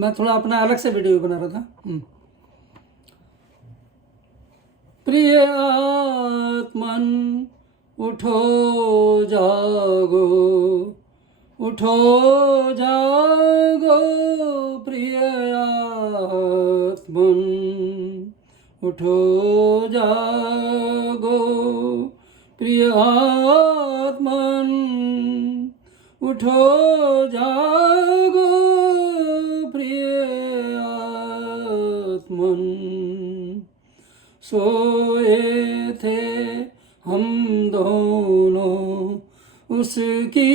मैं थोड़ा अपना अलग से वीडियो बना रहा था। प्रिय आत्मन उठो जागो, उठो जागो, प्रिय आत्मन उठो जागो, प्रिय आत्मन उठो जागो, प्रिय आत्मन। सोए थे हम दोनों उसकी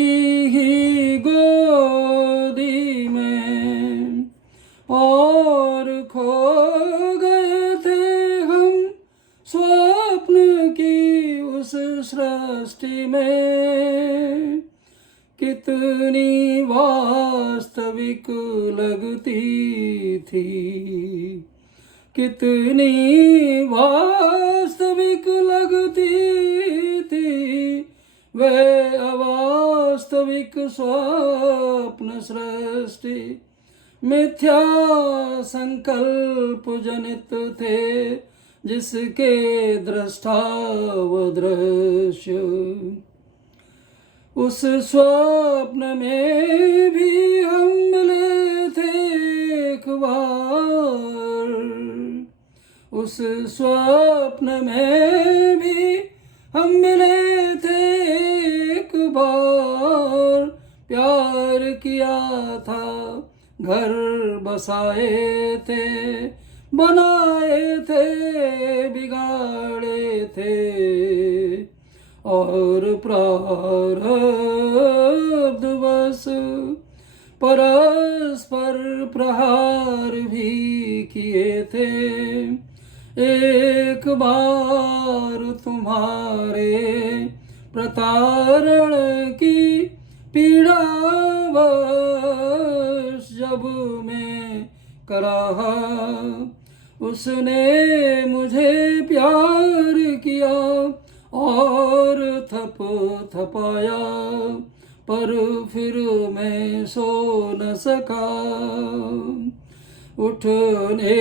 ही गोदी में, और खो गए थे हम स्वप्न की उस सृष्टि में। कितनी वास्तविक लगती थी, कितनी वास्तविक लगती थी वे अवास्तविक स्वप्न सृष्टि। मिथ्या संकल्प जनित थे जिसके दृष्टा व दृश्य। उस स्वप्न में भी हम मिले थे एक बार, उस स्वप्न में भी हम मिले थे एक बार। प्यार किया था, घर बसाए थे, बनाए थे, बिगाड़े थे, और प्रारब्धवश परस्पर प्रहार भी किए थे। एक बार तुम्हारे प्रतारण की पीड़ावश जब मैं कराहा, उसने मुझे प्यार किया और थप थपाया, पर फिर मैं सो न सका। उठने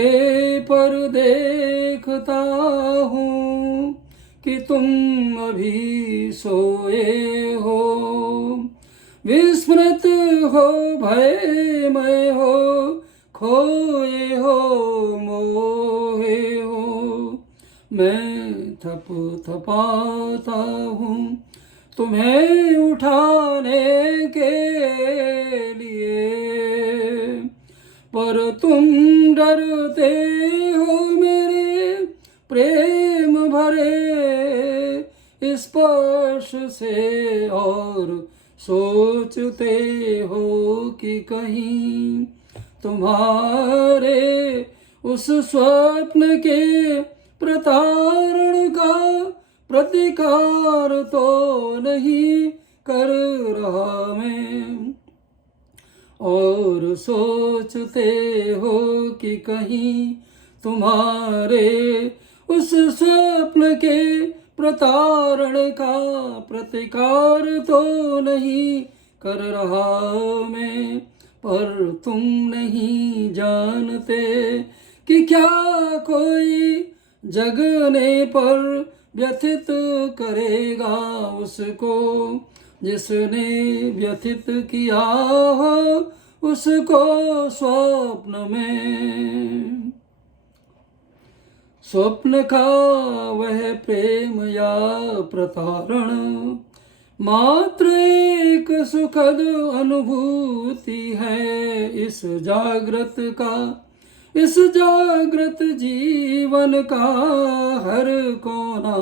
पर देखता हूँ कि तुम अभी सोए हो, विस्मृत हो, भयमय हो, खोए हो, मोहे हो। मैं थप थपाता हूँ तुम्हें उठाने के लिए, पर तुम डरते हो मेरे प्रेम भरे स्पर्श से, और सोचते हो कि कहीं तुम्हारे उस स्वप्न के प्रतारण का प्रतिकार तो नहीं कर रहा मैं, और सोचते हो कि कहीं तुम्हारे उस स्वप्न के प्रतारण का प्रतिकार तो नहीं कर रहा मैं। पर तुम नहीं जानते कि क्या कोई जगने पर व्यथित करेगा उसको, जिसने व्यथित किया हो उसको स्वप्न में। स्वप्न का वह प्रेम या प्रतारण मात्र एक सुखद अनुभूति है इस जागृत का, इस जागृत जीवन का हर कोना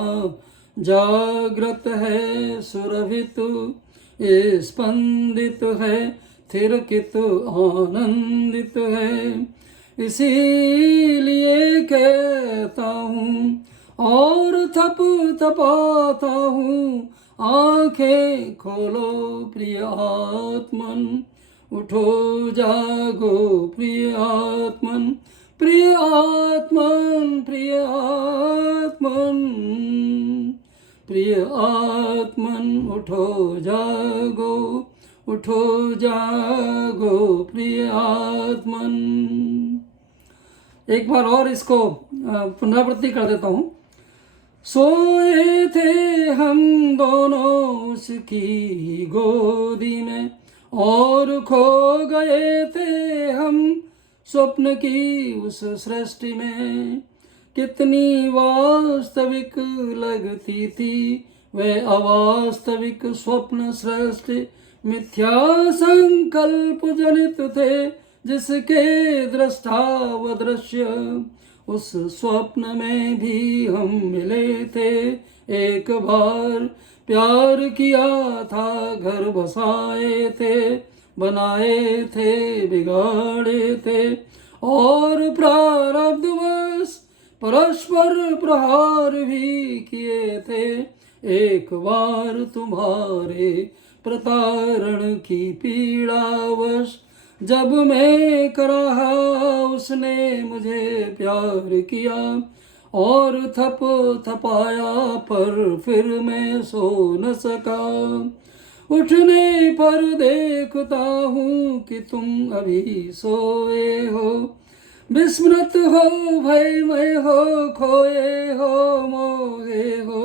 जागृत है, सुरभित स्पंदित है, थिरकित आनंदित है। इसीलिए कहता हूँ और थप थपाता हूँ, आंखें खोलो प्रिय आत्मन, उठो जागो प्रिय आत्मन, प्रिय आत्मन, प्रिय आत्मन, प्रिय आत्मन, उठो जागो, उठो जागो प्रिय आत्मन। एक बार और इसको पुनरावृत्ति कर देता हूँ। सोए थे हम दोनों उसकी गोदी में, और खो गए थे हम स्वप्न की उस सृष्टि में। कितनी वास्तविक लगती थी वह अवास्तविक स्वप्न सृष्टि। मिथ्या संकल्प जनित थे जिसके दृष्टा व दृश्य। उस स्वप्न में भी हम मिले थे एक बार। प्यार किया था, घर बसाए थे, बनाए थे, बिगाड़े थे, और प्रारब्धवश परस्पर प्रहार भी किए थे। एक बार तुम्हारे प्रतारण की पीड़ावश जब मैं कराहा उसने मुझे प्यार किया, और थप थपाया पर फिर मैं सो न सका। उठने पर देखता हूँ कि तुम अभी सोए हो। विस्मृत हो, भयमय हो, खोए हो, मोहे हो।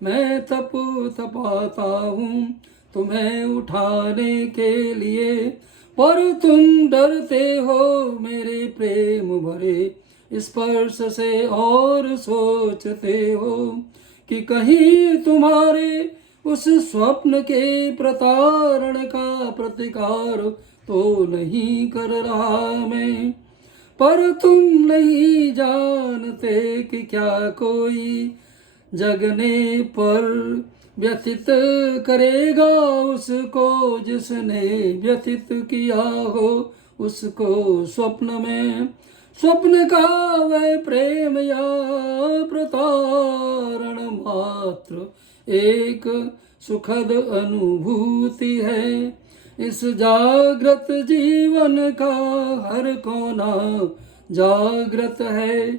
मैं तप तपाता हूँ तुम्हें उठाने के लिए, पर तुम डरते हो मेरे प्रेम भरे स्पर्श से, और सोचते हो कि कहीं तुम्हारे उस स्वप्न के प्रतारण का प्रतिकार तो नहीं कर रहा मैं। पर तुम नहीं जानते कि क्या कोई जगने पर व्यथित करेगा उसको जिसने व्यथित किया हो उसको स्वप्न में। स्वप्न का वह प्रेम या प्रतारण मात्र एक सुखद अनुभूति है। इस जागृत जीवन का हर कोना जागृत है,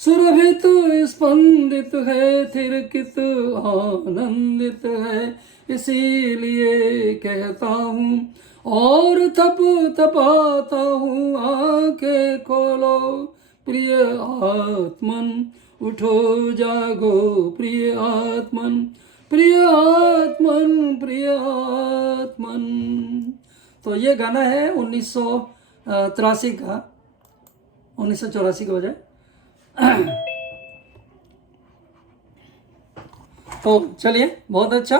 सुरभित स्पंदित है, थिरकित आनंदित है। इसीलिए कहता हूँ और तप तपाता हूँ, आंखें खोलो प्रिय आत्मन, उठो जागो प्रिय आत्मन, प्रिय आत्मन, प्रिय आत्मन। तो ये गाना है 1983 का, 1984 के बजाय। तो चलिए, बहुत अच्छा।